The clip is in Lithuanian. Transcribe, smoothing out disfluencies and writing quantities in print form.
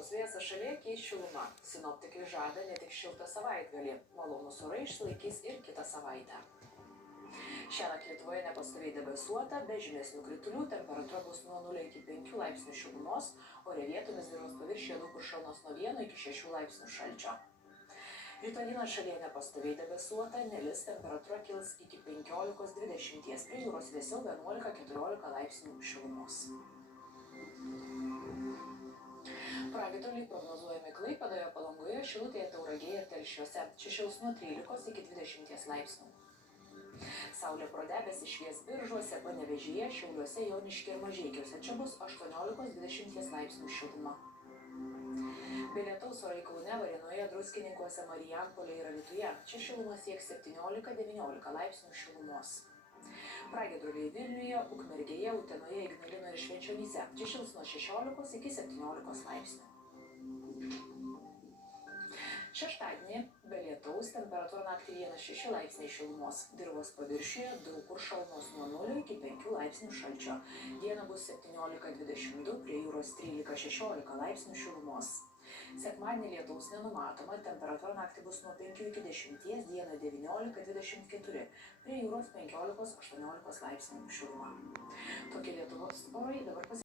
Stiprus vėjas šalyje keis šiluma. Sinoptikai žada ne tik šiltą savaitgalį. Malonus orai išsilaikys ir kitą savaitę. Šiąnakt Lietuvoje nepastoviai debesuota, be žymesnių kritulių, temperatūra bus nuo 0 iki 5 laipsnių šilumos, ore vietomis dirvos paviršiuje daug kur šalnos nuo 1 iki 6 laipsnių šalčio. Rytoj dieną šalyje nepastoviai debesuota, nelis, temperatūra kils iki 15-20, prie jūros vėsiau 11-14 laipsnių šilumos. Pragiedruliai prognozuojami Klaipėdoje, Palangoje, Šilutėje, Tauragėje ir Telšiuose. Čia šils nuo 13 iki 20 laipsnių. Saulė pro debesį švies Biržuose, Panevėžyje, Šiauliuose, Joniškyje ir Mažeikiuose. Čia bus 18-20 laipsnių šiluma. Be lietaus orai Kaune, Varėnoje, Druskininkuose, Marijampolėje ir Alytuje. Čia šiluma sieks 17-19 laipsnių šilumos. Pragiedruliai Vilniuje, Ukmergėje, Utenoje, Ignalinoje ir Švenčionyse. Čia šils nuo 16 iki 17 laipsnių. Šeštadienį be lietaus, temperatūra naktį 1-6 laipsniai šilumos. Dirvos paviršiuje daug kur šalnos nuo 0 iki 5 laipsnių šalčio. Dieną bus 17-22, prie jūros 13-16 laipsnių šilumos. Sekmadienį lietaus nenumatoma, temperatūra naktį bus nuo 5 iki 10, dieną 19-24, prie jūros 15-18 laipsnių šiluma. Tokie Lietuvos orai dabar